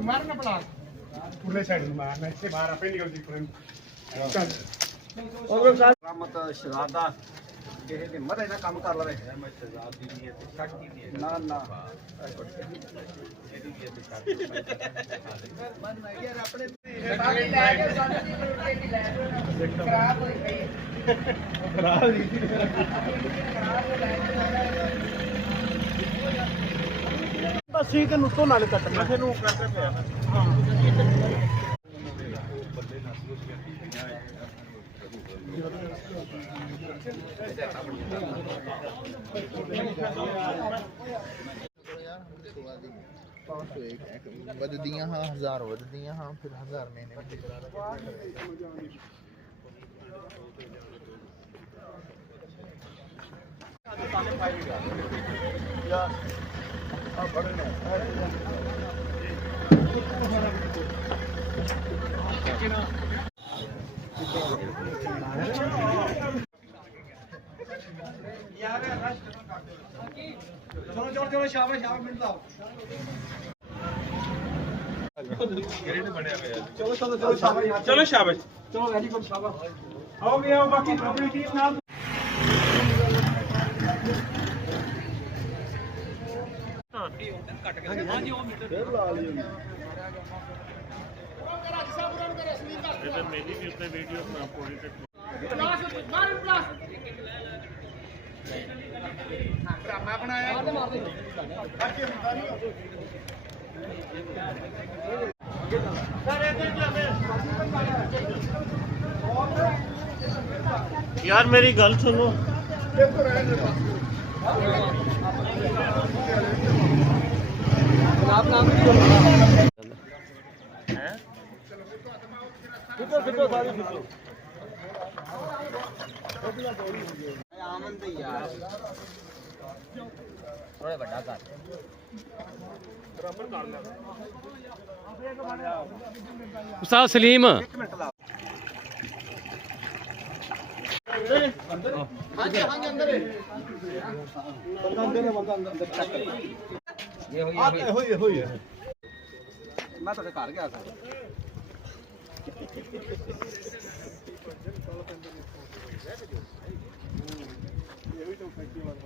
मारना पड़ा पूरे साइड में मारना इससे बाहर पे निकल दी फ्रेंड और मत शरादा ਕਿਸੇ ਦੇ ਮਰੇ ਨਾ ਕੰਮ ਕਰ ਲਵੇ ਮੈਂ ਸ਼ਰਾਬ ਦੀ ਨਹੀਂ ਤੇ ਸ਼ੱਕ ਦੀ ਨਹੀਂ ਨਾ ਨਾ ਇਹਦੀ ਵੀ ਤੇ ਸ਼ੱਕ ਮਨ ਯਾਰ ਆਪਣੇ ਬਾਕੀ ਲੈ ਕੇ ਸਾਨੂੰ ਦੀ ਰੋਟੀ ਲੈ ਖਰਾਬ ਹੋਈ ਪਈ ਖਰਾਬ ਨਹੀਂ ਬਸ ਠੀਕ ਨੂੰ ਤੋਂ ਨਾਲ ਕੱਟਣਾ ਫਿਰ ਨੂੰ ਕੱਟਣਾ ਪਿਆ ਹਾਂ ਵਧਦੀਆਂ ਹਾਂ 1000 ਵਧਦੀਆਂ ਹਾਂ ਫਿਰ 1000 ਮਹੀਨੇ ਵਿੱਚ चलो चलो चलो शाबाश शाबाश मिल जाओ चलो चलो चलो शाबाश चलो शाबाश चलो वेरी गुड शाबाश आओ भी आओ बाकी अपनी टीम नाल हां जी वो मीटर फिर ला लियो इधर मेरी भी उसने वीडियो बना पूरी प्लस मार प्लस ड्रामा बनाया मार दे बाकी ਹੁੰਦਾ ਨਹੀਂ सर इधर चले यार मेरी गल सुनो देखो रहने दे आप नाम हैं फिटो सारी फिटो आनंद यार थोड़ा बड़ा कर उस्ताद सलीम हाँ जी अंदर है बंदा अंदर है बंदा अंदर ये होई मैं तो घर गया था ये भी तो फैक्ट्री वाला